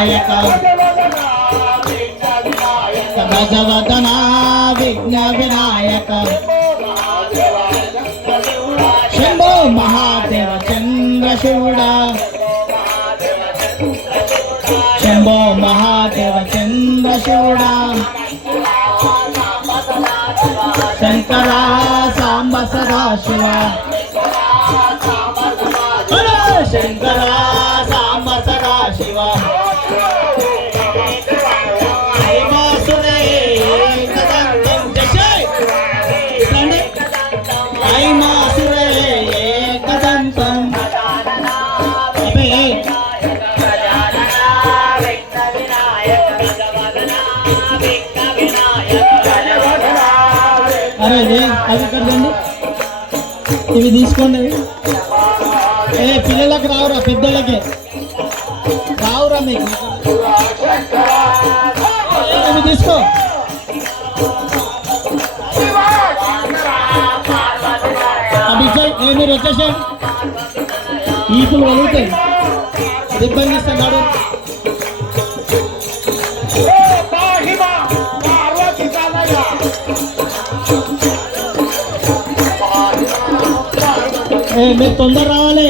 विनायक गजवदना विघ्न विनायक शंभो महादेव चंद्रशूडा शंभो महादेव चंद्रशूडा शंकरा सांब सदाशिवा शंकरा सांब सदाशिवा అరే అవి కదండి ఇవి తీసుకోండి పిల్లలకు రావురా పెద్దలకే రావురా మీకు ఇవి తీసుకో అవి మీరు వచ్చేసా ఈపులు వలుగుతాయి ఇబ్బంది ఇస్తాడు మీరు తొందర రావాలి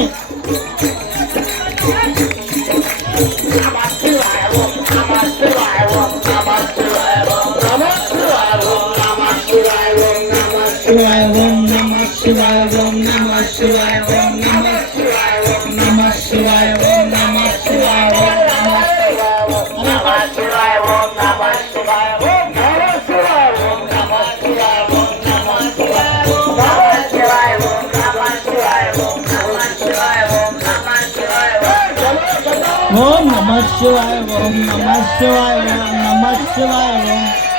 ఓం నమః శివాయ ఓం నమః శివాయ ఓం నమః శివాయ ఓం